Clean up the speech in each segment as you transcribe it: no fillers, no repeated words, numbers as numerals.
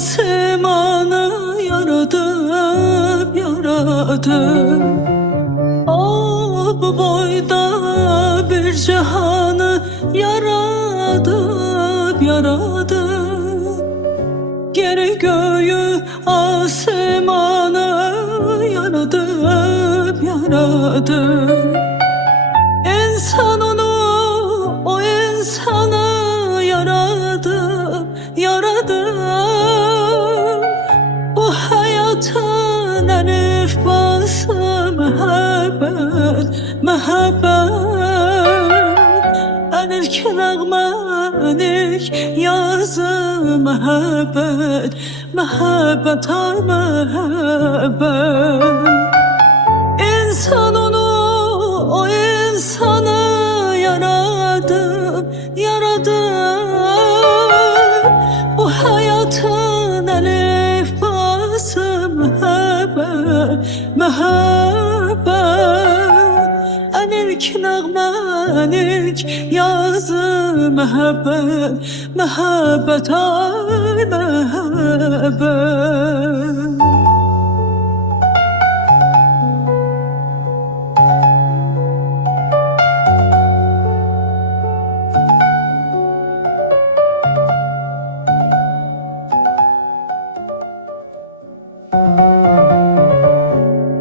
Asmanı yaradım, yaradım. Bu boyda bir cihanı yaradım, yaradım. Geri göğü asmanı yaradım, yaradım. İnsan onu, o insanı yaradım, yaradım. Bu hayatın elif bası mehabbet, mehabbet. En ilk nağme, en ilk yazı mehabbet, mehabbet, ay mehabbet. İnsan onu, o insanı yaradım, yaradım. Bu hayatın elif bası mehabbet, mehabbet. En ilk nağme, en ilk yazı mehabbet, mehabbet, ay mehabbet.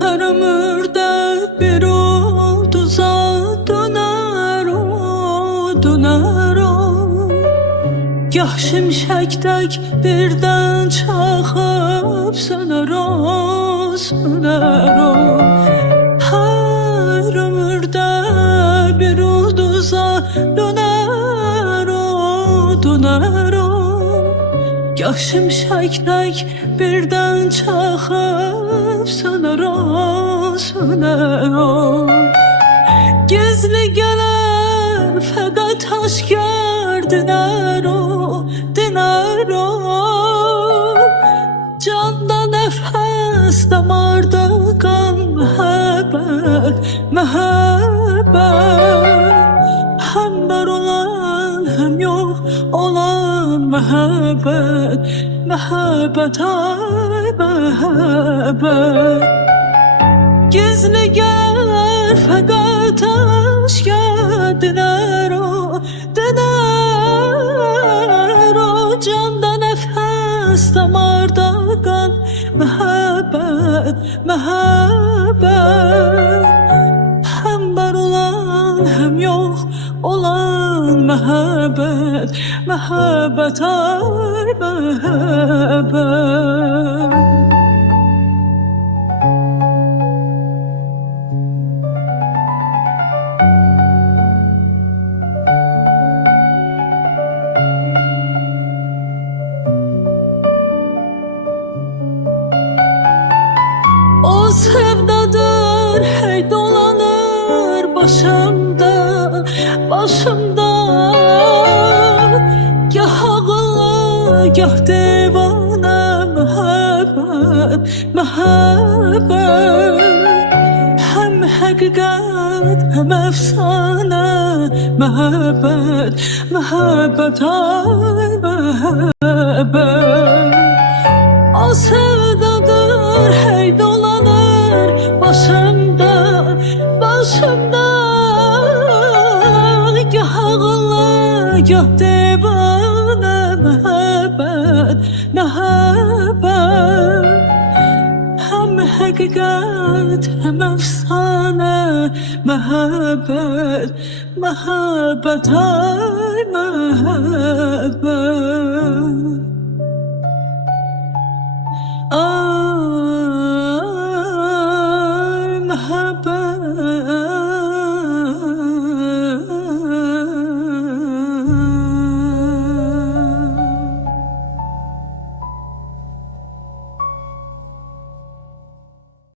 Her ömürde bir ulduza döner o, döner o. Gah şimşekdek birden çaxıb söner o, söner o. Her ömürde bir ulduza döner o, döner o. Gah şimşekdek birden çaxıb söner o, söner o. Gizli gelir fəqət aşkar diner o, diner o. Canda nəfəs, damarda qan, məhəbbət, məhəbbət. Həm var olan, həm yox olan məhəbbət, məhəbbət, ay məhəbbət. Gizli gələr fəqət aşkar diner o, diner o. Canda nəfəs, damarda qan, məhəbbət, məhəbbət. Həm var olan, həm yox olan məhəbbət, məhəbbət, ay məhəbbət. O sevdadır, hey dolanır başımda, başımda. Gah ağıllı, gah divane məhəbbət, məhəbbət. Hem həqiqət, hem əfsanə məhəbbət, məhəbbət, ay məhəbbət. O sevdadır, hey dolanır başımda, başımda. Gah ağıllı, gah divane məhəbbət, məhəbbət. Hem həqiqət, hem əfsanə məhəbbət, məhəbbət, ay məhəbbət.